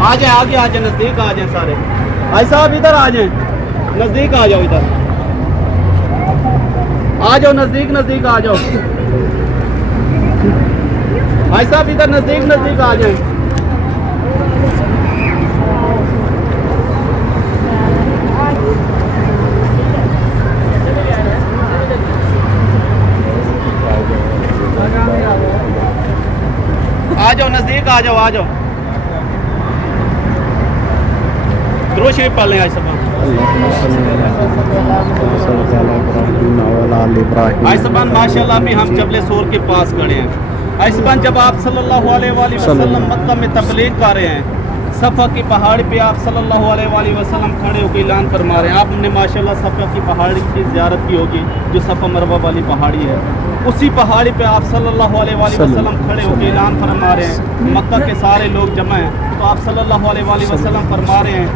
आ जाए, आगे आ जाए, नज़दीक आ जाए सारे। भाई साहब इधर आ जाए, नज़दीक आ जाओ, इधर आ जाओ, नज़दीक नज़दीक आ जाओ। भाई साहब इधर नज़दीक नज़दीक आ जाए। आ जाओ, नज़दीक आ जाओ, आ जाओ। दुरूद शरीफ पढ़ लें आज सब। आइसबान माशाल्लाह अभी हम जबले सूर के पास खड़े हैं। आइसबान जब आप सल्लल्लाहु अलैहि वसल्लम मक्का में तबलीग कर रहे हैं, सफ़ा की पहाड़ी पे आप सल्लल्लाहु अलैहि वसल्लम खड़े होकर ऐलान फरमा रहे हैं। आपने माशाल्लाह सफ़ा की पहाड़ी की ज़ियारत की होगी, जो सफ़ा मरवा वाली पहाड़ी है। उसी पहाड़ी पे आप सल्लल्लाहु अलैहि वसल्लम खड़े होकर ऐलान फरमा रहे हैं, मक्का के सारे लोग जमा हैं। तो आप सल्लल्लाहु अलैहि वसल्लम फरमा रहे हैं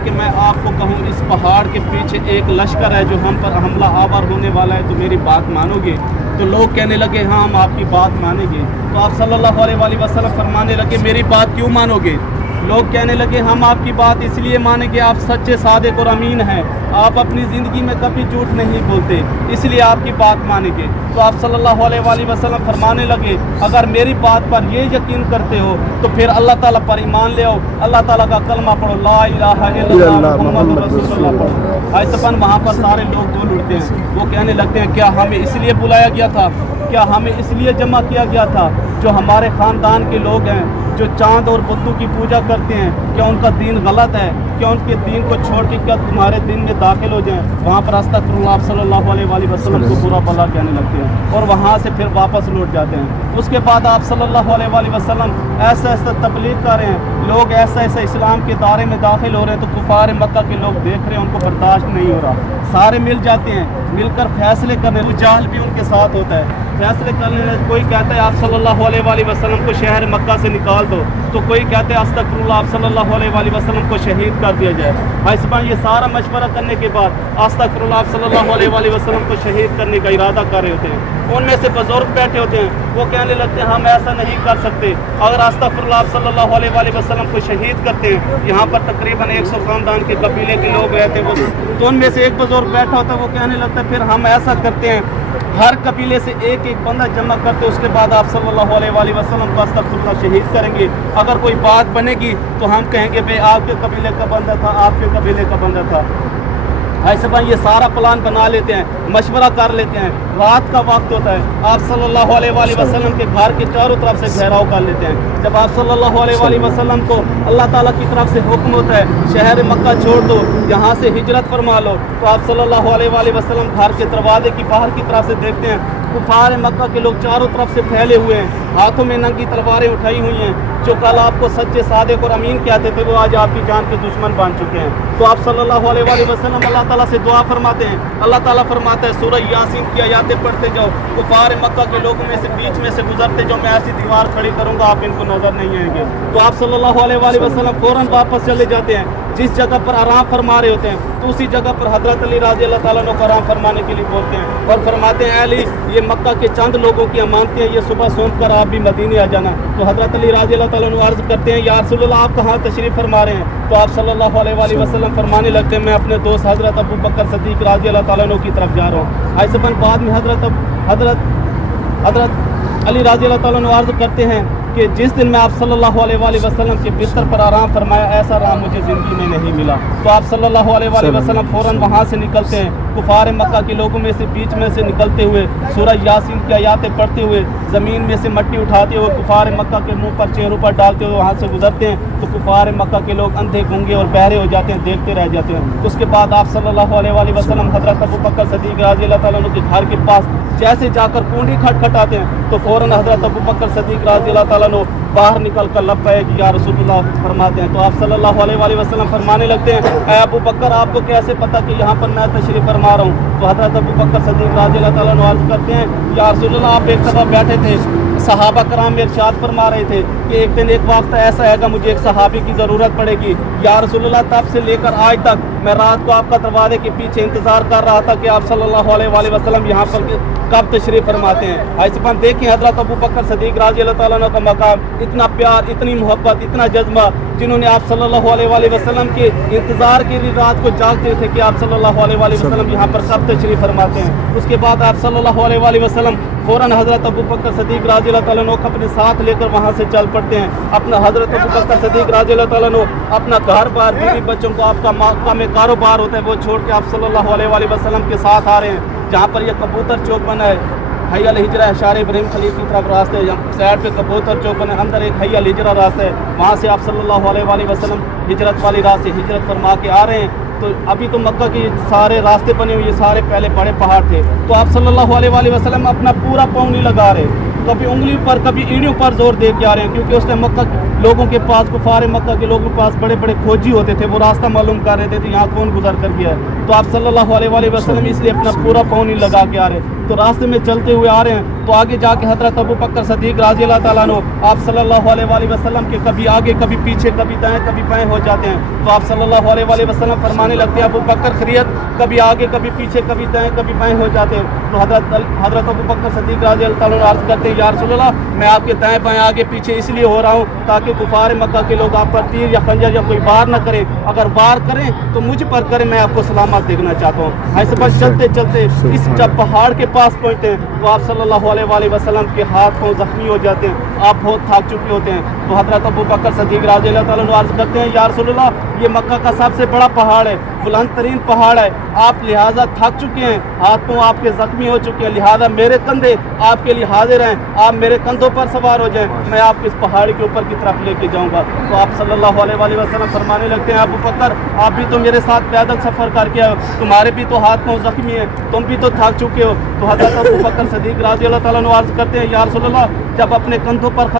कि मैं आपको कहूँ, इस पहाड़ के पीछे एक लश्कर है जो हम पर हमला आवर होने वाला है, तो मेरी बात मानोगे? तो लोग कहने लगे हाँ हम आपकी बात मानेंगे। तो आप सल्लल्लाहु अलैहि वसल्लम फरमाने लगे मेरी बात क्यों मानोगे? लोग कहने लगे हम आपकी बात इसलिए मानेंगे, आप सच्चे सादिक और अमीन हैं, आप अपनी ज़िंदगी में कभी झूठ नहीं बोलते, इसलिए आपकी बात मानेंगे। तो आप सल्लल्लाहु अलैहि वसल्लम फरमाने लगे अगर मेरी बात पर ये यकीन करते हो तो फिर अल्लाह ताला पर ईमान ले आओ, अल्लाह ताला का कलमा पढ़ो, ला इलाहा इल्लल्लाह मुहम्मदुर रसूलुल्लाह पढ़ो। आइसबान वहाँ पर सारे लोग बोल उठते हैं, वो कहने लगते हैं क्या हमें इसलिए बुलाया गया था, क्या हमें इसलिए जमा किया गया था जो हमारे ख़ानदान के लोग हैं जो चांद और बुद्दू की पूजा करते हैं, क्या उनका दीन गलत है? क्या उनके दीन को छोड़ के क्या तुम्हारे दीन में दाखिल हो जाएं? वहाँ पर अस्तगफिरुल्लाह सल्लल्लाहु अलैहि वसल्लम को बुरा भला कहने लगते हैं और वहाँ से फिर वापस लौट जाते हैं। उसके बाद आप सल्लल्लाहु अलैहि वसल्लम ऐसा ऐसा तबलीग कर रहे हैं, लोग ऐसा ऐसा इस्लाम के दायरे में दाखिल हो रहे हैं, तो कुफार मक्का के लोग देख रहे हैं, उनको बर्दाश्त नहीं हो रहा। सारे मिल जाते हैं, मिलकर फैसले करने, उजाल भी उनके साथ होता है, फैसले करने। कोई कहता है आप सल्लल्लाहु अलैहि वसल्लम को शहर मक्का से निकाल दो, तो कोई कहते हैं अस्तगफिरुल्लाह आप सल्लल्लाहु अलैहि वसल्लम को शहीद कर दिया जाए। भाई ये सारा मशवरा करने के बाद अस्तगफिरुल्लाह आप सल्लल्लाहु अलैहि वसल्लम को शहीद करने का इरादा कर रहे होते हैं। उनमें से बुजुर्ग बैठे होते हैं, वो कहने लगते हैं हम ऐसा नहीं कर सकते, अगर अस्तगफिरुल्लाह आप सल्लल्लाहु अलैहि वसल्लम को शहीद करते हैं, यहाँ पर तकरीबन 100 ख़ानदान के कबीले के लोग रहते हैं, तो उनमें से एक बुजुर्ग बैठा होता है, वो कहने लगता है फिर हम ऐसा करते हैं, हर कबीले से एक एक बंदा जमा करते, उसके बाद आप सल्लल्लाहु अलैहि वसल्लम को अस्तगफिरुल्लाह शहीद करेंगे। अगर कोई बात बनेगी तो हम कहेंगे भाई आपके कबीले का बंदा था, आपके कबीले का बंदा था। ऐसे भाई ये सारा प्लान बना लेते हैं, मशवरा कर लेते हैं। रात का वक्त होता है, आप सल्लल्लाहु अलैहि वसल्लम के घर के चारों तरफ से घेराव कर लेते हैं। जब आप सल्लल्लाहु अलैहि वसल्लम को अल्लाह ताला की तरफ से हुक्म होता है शहर मक्का छोड़ दो, यहाँ से हिजरत फरमा लो, तो आप सल्लल्लाहु अलैहि वसल्लम घर के दरवाजे की बाहर की तरफ से देखते हैं, कुफार मक्का के लोग चारों तरफ से फैले हुए हैं, हाथों में नंगी तलवारें उठाई हुई हैं। जो कल आपको सच्चे सादिक और अमीन कहते थे वो आज आपकी जान के दुश्मन बन चुके हैं। तो आप सल्लल्लाहु अलैहि वसल्लम अल्लाह ताला से दुआ फरमाते हैं, अल्लाह ताला फरमाता है सूरह यासीन की आयतें पढ़ते जाओ, कुफार मक्का के लोगों में से बीच में से गुजरते जाओ, मैं ऐसी दीवार खड़ी करूँगा आप इनको नजर नहीं आएंगे। तो आप सल्लल्लाहु अलैहि वसल्लम फौरन वापस चले जाते हैं, जिस जगह पर आराम फरमा रहे होते हैं तो उसी जगह पर हजरत अली राज़ी अल्लाह ताला अन्हु को आराम फरमाने के लिए बोलते हैं और फरमाते हैं अली ये मक्का के चंद लोगों की अमानतें हैं, ये सुबह सोम कर आप भी मदीने आ जाना। तो हजरत अली राज़ी अल्लाह ताला अन्हु अर्ज़ करते हैं या रसूलल्लाह आप कहाँ तशरीफ़ फरमा रहे हैं? तो आप सल्लल्लाहु अलैहि वसल्लम फरमाने लगते हैं मैं अपने दोस्त हजरत अबू बकर सिद्दीक़ राज़ी अल्लाह ताला अन्हु की तरफ जा रहा हूँ। ऐसे बाद में हजरत अली राज़ी अल्लाह ताला अन्हु अर्ज़ करते हैं कि जिस दिन मैं आप सल्लल्लाहु अलैहि वसल्लम के बिस्तर पर आराम फरमाया ऐसा आराम मुझे ज़िंदगी में नहीं मिला। तो आप सल्लल्लाहु अलैहि वसल्लम फ़ौरन वहाँ से निकलते हैं, कुफार मक्का के लोगों में से बीच में से निकलते हुए सूरह यासीन की आयतें पढ़ते हुए ज़मीन में से मट्टी उठाते हुए कुफार मक्का के मुंह पर चेहरों पर डालते हुए वहाँ से गुजरते हैं। तो कुफार मक्का के लोग अंधे गूंगे और बहरे हो जाते हैं, देखते रह जाते हैं। उसके बाद आप सल्लल्लाहु अलैहि वसल्लम हज़रत अबू बकर सिद्दीक़ राज़ी अल्लाह ताला अन्हु के घर के पास जैसे जाकर कुंडी खटखटाते हैं तो फ़ौरन हज़रत अबू बकर सिद्दीक़ राज़ी अल्लाह ताला अन्हु बाहर निकल कर लब्बैक या रसूलुल्लाह फरमाते हैं। तो आप सल्लल्लाहु अलैहि वसल्लम फरमाने लगते हैं ऐ अबू बकर आपको कैसे पता कि यहाँ पर मैं तशरीफ़ फरमा रहा हूँ? तो हज़रत अबू बकर सिद्दीक़ राज़ी अल्लाह ताला अन्हु अर्ज़ करते हैं या रसूलुल्लाह आप एक दफ़ा बैठे थे सहाबा कराम में इरशाद फरमा रहे थे कि एक दिन एक वक्त ऐसा आएगा मुझे एक सहाबी की ज़रूरत पड़ेगी। या रसूलुल्लाह तब से लेकर आज तक मैं रात को आपका दरवाजे के पीछे इंतज़ार कर रहा था कि आप सल्लल्लाहु अलैहि वसल्लम यहाँ पर कब तशरीफ़ फरमाते हैं। ऐसे पर देखें हज़रत अबू बकर सिद्दीक़ रज़ी अल्लाह तआला अन्हु का मकाम, इतना प्यार, इतनी मोहब्बत, इतना जज्बा, जिन्होंने आप सल्लल्लाहु अलैहि वसल्लम के इंतज़ार के लिए रात को जागते थे कि आप सल्लल्लाहु अलैहि वसल्लम यहाँ पर कब तशरीफ़ फरमाते हैं। उसके बाद आप सल्लल्लाहु अलैहि वसल्लम फ़ौरन हज़रत अबू बकर सिद्दीक़ रज़ी अल्लाह तआला अन्हु अपने साथ लेकर वहाँ से चल पड़ते हैं। अपना हज़रत अबू बकर सिद्दीक़ रज़ी अल्लाह तआला अन्हु अपना घर बार, बीवी बच्चों को, आपका काम कारोबार होता है वो छोड़ के आप सल्लल्लाहु अलैहि वसल्लम के साथ आ रहे हैं। जहाँ पर यह कबूतर चौक बना है, हई अल हिजरा है, शार इब्राहिम खलील की तरफ रास्ते है, साइड पे कबूतर चौक बना है, अंदर एक हई अल हिजरा रास्ता है, वहाँ से आप सल्लल्लाहु अलैहि वसल्लम हिजरत वाली राह से हिजरत फरमा के आ रहे हैं। तो अभी तो मक्का के सारे रास्ते बने हुए, ये सारे पहले बड़े पहाड़ थे, तो आप सल्लल्लाहु अलैहि वसल्लम अपना पूरा पाँव नहीं लगा रहे, कभी उंगली पर कभी ईंटों पर जोर दे के आ रहे हैं, क्योंकि उस टाइम मक्का लोगों के पास, कुफार मक्का के लोगों के पास बड़े बड़े खोजी होते थे, वो रास्ता मालूम कर रहे थे यहाँ कौन गुजर कर गया है। तो आप सल्लल्लाहु अलैहि वसल्लम इसलिए अपना पूरा पाँव नहीं लगा के आ रहे, तो रास्ते में चलते हुए आ रहे हैं। तो आगे जाके हज़रत अबू बकर सिद्दीक़ रज़ी अल्लाह तआला अन्हु आप सल्लल्लाहु अलैहि वसल्लम के कभी आगे कभी पीछे, कभी दाएं कभी बाएं हो जाते हैं। तो आप सल्लल्लाहु अलैहि वसल्लम फरमाने लगते हैं, अबू बकर खैरियत, कभी आगे कभी पीछे, कभी दाएं कभी बाएं हो जाते हैं। तो हज़रत अबू बकर सिद्दीक़ रज़ी अल्लाह तआला अन्हु अर्ज़ करते हैं, या रसूलल्लाह मैं आपके दाएं बाएं आगे पीछे इसलिए हो रहा हूँ ताकि कुफार मक्का के लोग आप पर तीर या खंजर या कोई वार न करें, अगर वार करें तो मुझ पर करें, मैं आपको सलामत देखना चाहता हूँ। ऐसे बस चलते चलते इस जब पहाड़ के पास पहुँचते हैं तो आप सल्लल्लाहु अलैहि वसल्लम के हाथ पाँव जख्मी हो जाते हैं, आप बहुत थक चुके होते हैं। तो हज़रत अबू बकर सिद्दीक़ रज़ी अल्लाह तआला अन्हु अर्ज़ करते हैं, या रसूलल्लाह ये मक्का का सबसे बड़ा पहाड़ है, बुलंद तरीन पहाड़ है, आप लिहाजा थक चुके हैं, हाथ पाँव आपके जख्मी हो चुके हैं, लिहाजा मेरे कंधे आपके लिए हाजिर हैं, आप मेरे कंधों पर सवार हो जाएं, मैं आपको इस पहाड़ी के ऊपर की तरफ लेके जाऊंगा। तो आप सल्लल्लाहु अलैहि वसल्लम फरमाने लगते हैं, अबू बकर आप भी तो मेरे साथ पैदल सफ़र करके आए, तुम्हारे भी तो हाथ पाँव जख्मी है, तुम भी तो थक चुके हो। तो हज़रत अबू बकर सिद्दीक़ रज़ी अल्लाह तआला अन्हु अर्ज़ करते हैं, या रसूलल्लाह जब अपने कंधों पर